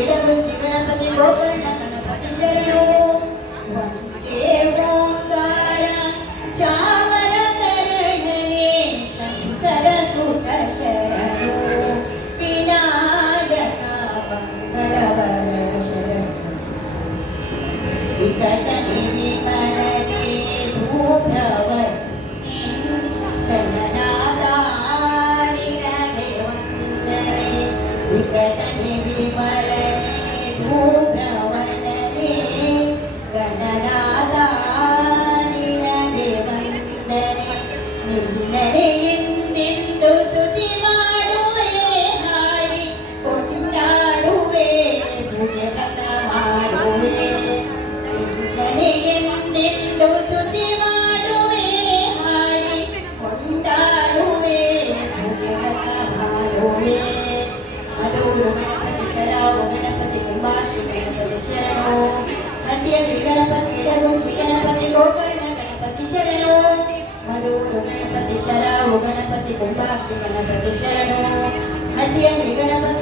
ಇಡಗುಂಜಿ ಗಣಪತಿ ಗೋಕರ್ಣ ಗಣಪತಿ ಶರಣೋ ವಂದೇ ಓಂಕಾರ ಚಾಮರ ಕರ್ಣನೆ ಶಂಕರ ಸುತ ಶರಣೋ ವಿನಾಯಕ ಮಂಗಳವರ ಶರಣೋ ವಿಕಟನೆ ವಿಮಲನೆ ಧೂಮ್ರವರ್ ವಿಕಟನೆ ವಿಮಲನೆ ಧೂಮ್ರವರ್ಣನೆ ಗಣನಾಥ ನಿನಗೆ ವಂದನೆ ನಿನ್ನನೆ ಎಂದೆಂದು ಸ್ತುತಿ ಮಾಡುವೆ ಹಾಡಿ ಕೊಂಡಾಡುವೆ ಭುಜಗತ ಮಾಡುವೆ ನಿನ್ನನೆ ಎಂದೆಂದು ಸ್ತುತಿ ಮಾಡುವೆ ಹಾಡಿ ಕೊಂಡಾಡುವೆ ಭುಜಗತ ಮಾಡುವೆ ಮಧುರು ಗಣಪತಿ ಶರಾವು ಗಣಪತಿ ಕುಂಬಾಶ್ರೀ ಗಣಪತಿ ಶರಣೋ ಹಟ್ಟಿಯಂಗಡಿ ಗಣಪತಿ ಇಡಗುಂಜಿ ಗಣಪತಿ ಗೋಕರ್ಣ ಗಣಪತಿ ಶರಣೋ ಮಧುರು ಗಣಪತಿ ಶರಾವು ಗಣಪತಿ ಕುಂಬಾಶ್ರೀ ಗಣಪತಿ ಶರಣೋ ಹಟ್ಟಿಯಂಗಡಿ ಗಣಪತಿ